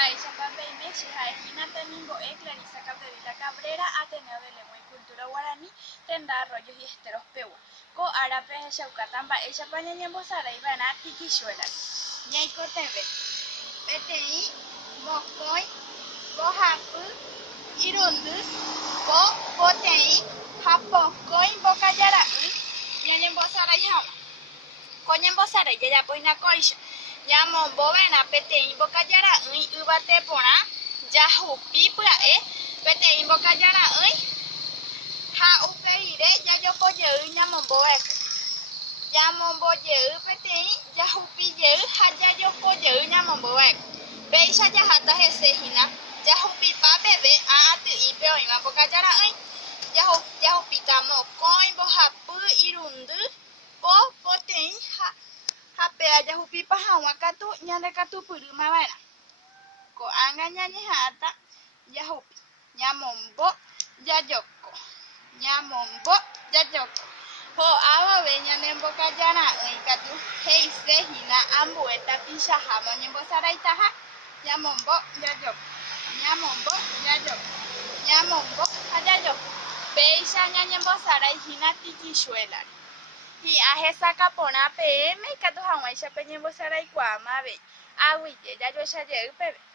Mechi, Jaegina Teningo, Clarisa Capdevila Cabrera, Ateneo de Lengua y Cultura Guaraní, Tenda Arroyos y Esteros Peua. Co Arape Chaucatamba, Echa Pañañembosara y Bana, Tiquishuela. Ñaico Teve, PTI, Bocoi, Bojapu, Irundu, Botei, Japocoi, Bocayaraui, Ñañembosara y Jama. Coñembosara y ya poina coixa. Yamon bovena PTI Bocayaraui, Ubate Pora, Yahupi Purae, PTI Bocayaraui, Ha Upeire, Yayopoyeu, Yamon Boek. Yamon Boyeu, PTI, Yahupi Yeu, Hayayopoyeu, Yamon Boek. Beisha Yahata Hesehina, Yahupi Bebe, Atu Ipeoima Bocayaraui, Yahupitamo, Coin Bohapu, Irundu, Potei, Hapea Yahupi Pahawakatu, Nyandekatu Puruma Vana. Ko anga ñañehata Yahupi, Ñamombo, Yayoko, Ñamombo, Yayoko. Ho ababe ñanembokajara'ỹi katu heisehína ambuéta pichahama ñembosaraitaha Ñamombo, Yayoko, Ñamombo, Yayoko, Ñamombo, ha Yayoko. Péicha ñañembosaraihína tiquishuela. Hi'ahesakapórã peẽme ikatu hag̃uáicha peñembosaraikuaáma avei. Aguyje jajoechajeýpe.